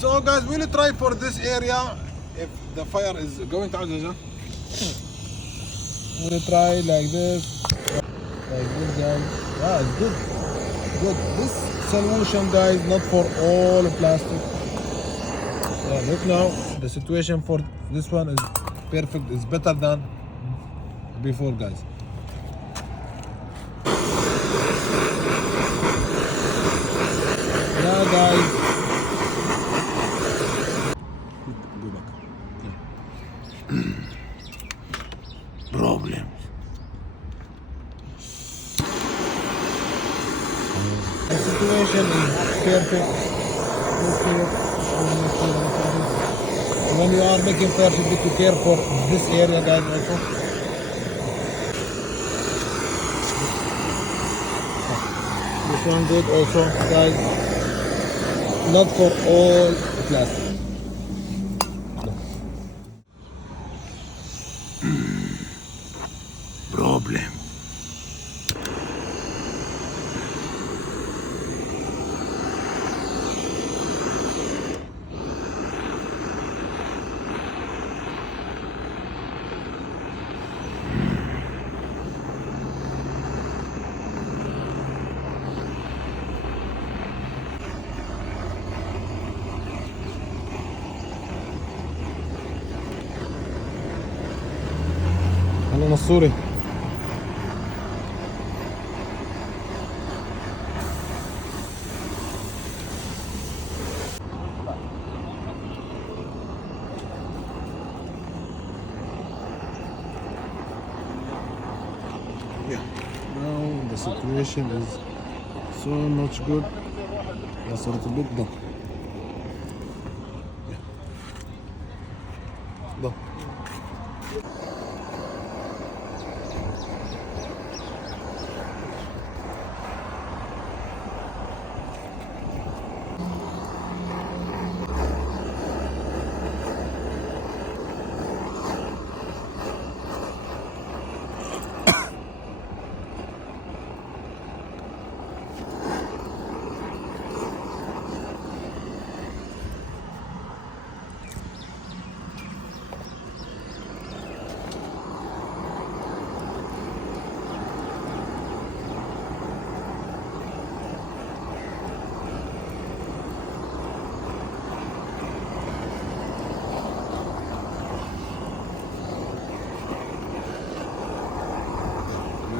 So guys, we'll try for this area if the fire is going to Ajaja. We'll try like this, guys. Yeah, it's good. Good. This solution, guys, not for all plastic. Yeah, look now, the situation for this one is perfect. It's better than before, guys. Yeah, guys. Go back. Yeah. Problems. The situation is perfect. When you are making fire, you need to care for this area, guys, also. This one good also, guys. Not for all plastic. No. Problem. أنا نصوري. Yeah. Now the situation is so much good. That's a little bit done. Yeah. Done.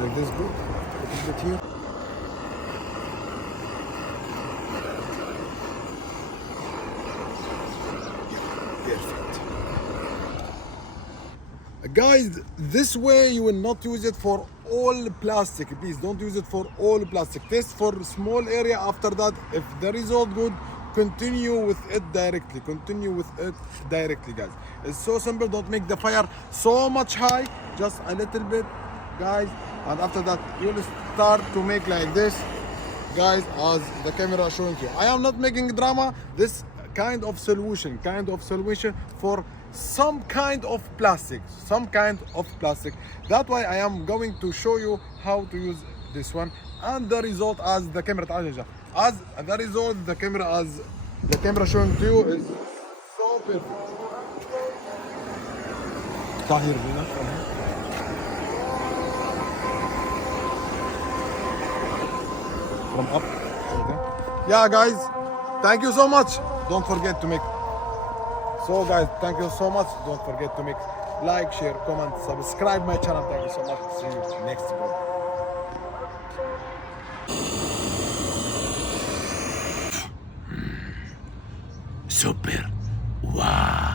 Like this good. Put it here. Perfect. Guys, this way you will not use it for all plastic. Please don't use it for all plastic. Test for small area. After that, if the result good, continue with it directly. Continue with it directly, guys. It's so simple. Don't make the fire so much high. Just a little bit, guys. And after that, you will start to make like this, guys, as the camera is showing you. I am not making drama. This kind of solution for some kind of plastic. That's why I am going to show you how to use this one and the result as the camera showing to you is so perfect. From up. Okay. Yeah, guys, thank you so much. Don't forget to make. So, guys, thank you so much. Don't forget to make like, share, comment, subscribe my channel. Thank you so much. See you next video. Super. Wow.